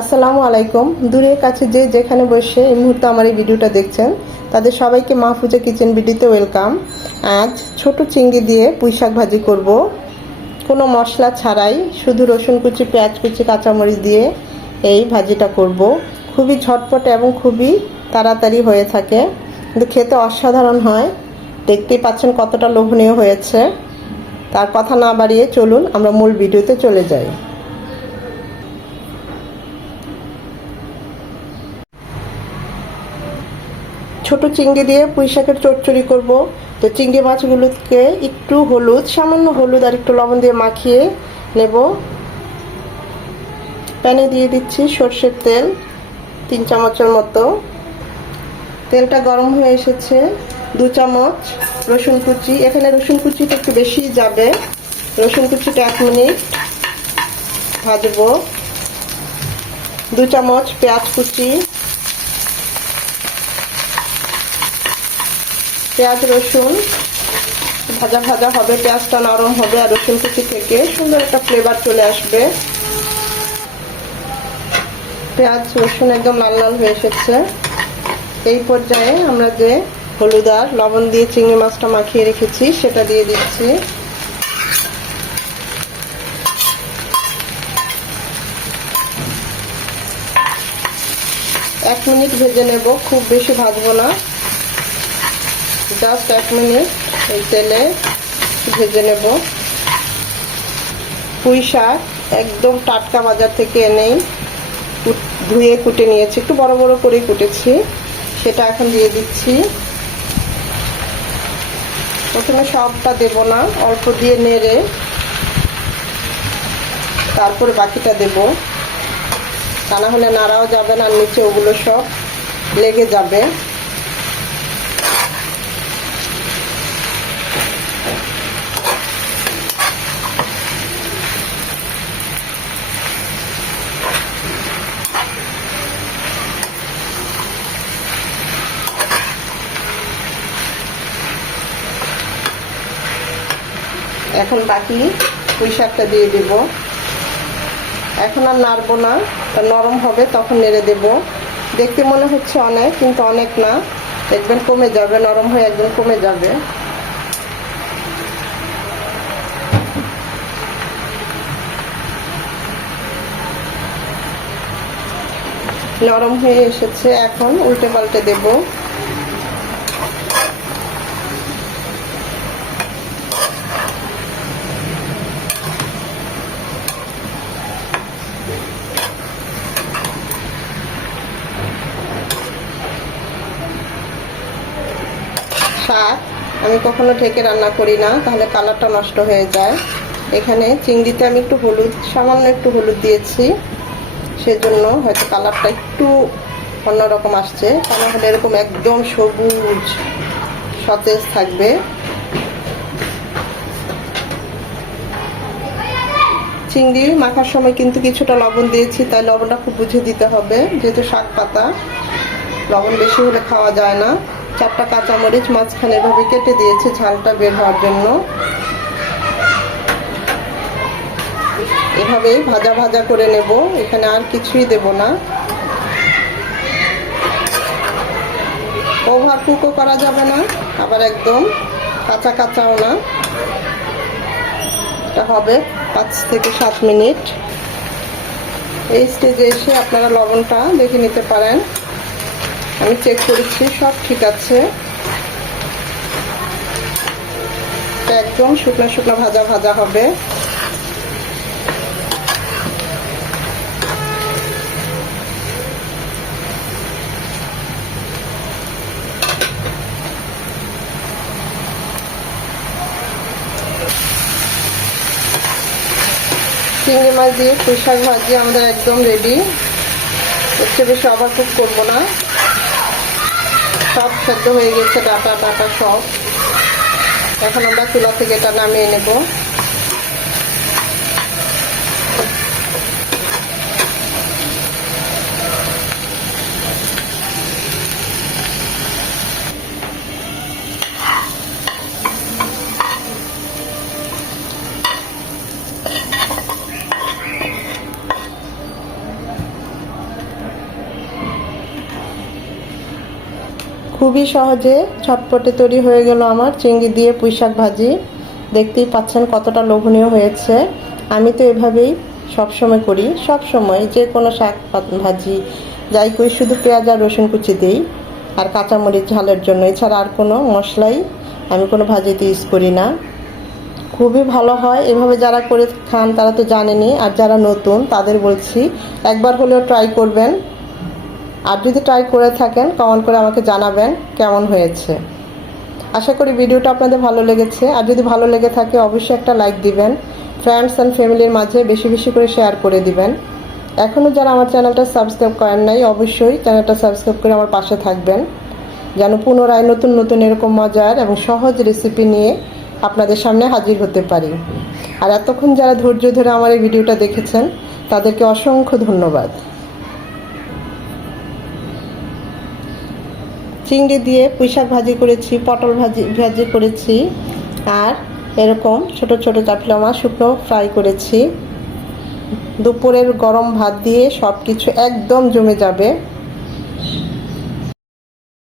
আসসালামু আলাইকুম। দূরের কাছে যে যেখানে বসে এই মুহূর্তে আমার এই ভিডিওটা দেখছেন, তাদের সবাইকে মাহফুজা কিচেন ভিডিওতে ওয়েলকাম। আজ ছোট চিংড়ি দিয়ে পুঁই শাক ভাজি করব। কোনো মশলা ছাড়াই শুধু রসুন কুচি, পেঁয়াজ কুচি, কাঁচামরিচ দিয়ে এই ভাজিটা করব। খুবই ঝটপট এবং খুবই তাড়াতাড়ি হয়ে থাকে। কিন্তু খেতে অসাধারণ হয়। দেখতেই পাচ্ছেন কতটা লোভনীয় হয়েছে। তার কথা না বাড়িয়ে চলুন, আমরা মূল ভিডিওতে চলে যাই। ছোট চিংড়ি দিয়ে পুঁই শাকের চচ্চড়ি করব। তো চিংড়ি মাছগুলোকে একটু হলুদ, সামান্য হলুদ আর একটু লবণ দিয়ে মাখিয়ে নেব। প্যানে দিয়ে দিচ্ছি সর্ষের তেল, তিন চামচের মতো। তেলটা গরম হয়ে এসেছে, দু চামচ রসুন কুচি। এখানে রসুন কুচিটা একটু বেশি যাবে। রসুন কুচিটা এক মিনিট ভাজবো। দু চামচ পেঁয়াজ কুচি। পেঁয়াজ, রসুন। ভাজা ভাজা হবে, পেঁয়াজটা নরম হবে আর রসুন কুচি থেকে সুন্দর একটা ফ্লেভার চলে আসবে। পেঁয়াজ, রসুন একদম লাল লাল হয়ে এসেছে। এই পর্যায়ে আমরা যে হলুদ আর লবণ দিয়ে চিংড়ি মাছটা মাখিয়ে রেখেছি, সেটা দিয়ে দিচ্ছি। এক মিনিট ভেজে নেব, খুব বেশি ভাজবো না। জাস্ট এক মিনিট এই তেলে ভেজে নেব। পুঁই শাক একদম টাটকা বাজার থেকে এনেই ধুয়ে কুটে নিয়েছি। একটু বড় বড় করেই কুটেছি। সেটা এখন দিয়ে দিচ্ছি। প্রথমে সবটা দেব না, অল্প দিয়ে নেড়ে তারপরে বাকিটা দেব। তা না হলে নাড়াও যাবে না নিচে ওগুলো সব লেগে যাবে। এখন বাকি পুঁই শাকটা দিয়ে দেব। এখন আর নাড়বো না, তা নরম হবে, তখন নেড়ে দেব। দেখতে মনে হচ্ছে অনেক, কিন্তু অনেক না। দেখবেন কমে যাবে, নরম হয়ে একদম কমে যাবে। নরম হয়ে এসেছে, এখন উল্টে পাল্টে দেবো। শাক আমি কখনো ঢেকে রান্না করি না, তাহলে কালারটা নষ্ট হয়ে যায়। এখানে চিংড়িতে আমি একটু হলুদ, সামান্য একটু হলুদ দিয়েছি। সেজন্য হয়তো কালারটা একটু অন্যরকম আসছে, তা হলে এরকম একদম সবুজ সতেজ থাকবে। চিংড়ি মাখার সময় কিন্তু কিছুটা লবণ দিয়েছি, তাই লবণটা খুব বুঝে দিতে হবে। যেহেতু শাক পাতা, লবণ বেশি হলে খাওয়া যায় না। চারটা কাঁচামরিচ মাঝখানে এভাবে কেটে দিয়েছি, ঝালটা বের হওয়ার জন্য। এভাবেই ভাজা ভাজা করে নেব, এখানে আর কিছুই দেব না। ওভার কুকও করা যাবে না, আবার একদম কাঁচা কাঁচাও না। এটা হবে পাঁচ থেকে সাত মিনিট। এই স্টেজে এসে আপনারা লবণটা দেখে নিতে পারেন। আমি চেক করেছি, সব ঠিক আছে। একদম শুকনো শুকনো ভাজা ভাজা হবে। চিংড়ি মাছ দিয়ে পুঁই শাক ভাজি আমাদের একদম রেডি হচ্ছে বেশি অভার কুক করব না। সব সেদ্ধ হয়ে গেছে ডাটা ডাটা সব। এখন আমরা চুলা থেকে এটা নামিয়ে নেব। খুবই সহজে ছটপটে তৈরি হয়ে গেল আমার চিংড়ি দিয়ে পুঁই শাক ভাজি। দেখতেই পাচ্ছেন কতটা লোভনীয় হয়েছে। আমি তো এভাবেই সবসময় করি সব সময় যে কোনো শাক ভাজি, যাই করি, শুধু পেঁয়াজ আর রসুন কুচি দিই আর কাঁচামরিচ ঝালের জন্য। এছাড়া আর কোনো মশলাই আমি কোনো ভাজিতে ইউজ করি না। খুবই ভালো হয়। এভাবে যারা করে খান তারা তো জানেনি আর যারা নতুন তাদের বলছি, একবার হলেও ট্রাই করবেন। আর যদি ট্রাই করে থাকেন কমেন্ট করে আমাকে জানাবেন কেমন হয়েছে। আশা করি ভিডিওটা আপনাদের ভালো লেগেছে। আর যদি ভালো লেগে থাকে, অবশ্যই একটা লাইক দিবেন। ফ্রেন্ডস অ্যান্ড ফ্যামিলির মাঝে বেশি বেশি করে শেয়ার করে দিবেন। এখনও যারা আমার চ্যানেলটা সাবস্ক্রাইব করেন নাই, অবশ্যই চ্যানেলটা সাবস্ক্রাইব করে আমার পাশে থাকবেন। যেন পুনরায় নতুন নতুন এরকম মজার এবং সহজ রেসিপি নিয়ে আপনাদের সামনে হাজির হতে পারি। আর এতক্ষণ যারা ধৈর্য ধরে আমার এই ভিডিওটা দেখেছেন, তাদেরকে অসংখ্য ধন্যবাদ। চিংড়ি দিয়ে পুঁইশাক ভাজি করেছি, পটল ভাজি ভাজি করেছি আর এরকম ছোট ছোট চাপলা মাছ শুকনো ফ্রাই করেছি। দুপুরের গরম ভাত দিয়ে সব কিছু একদম জমে যাবে।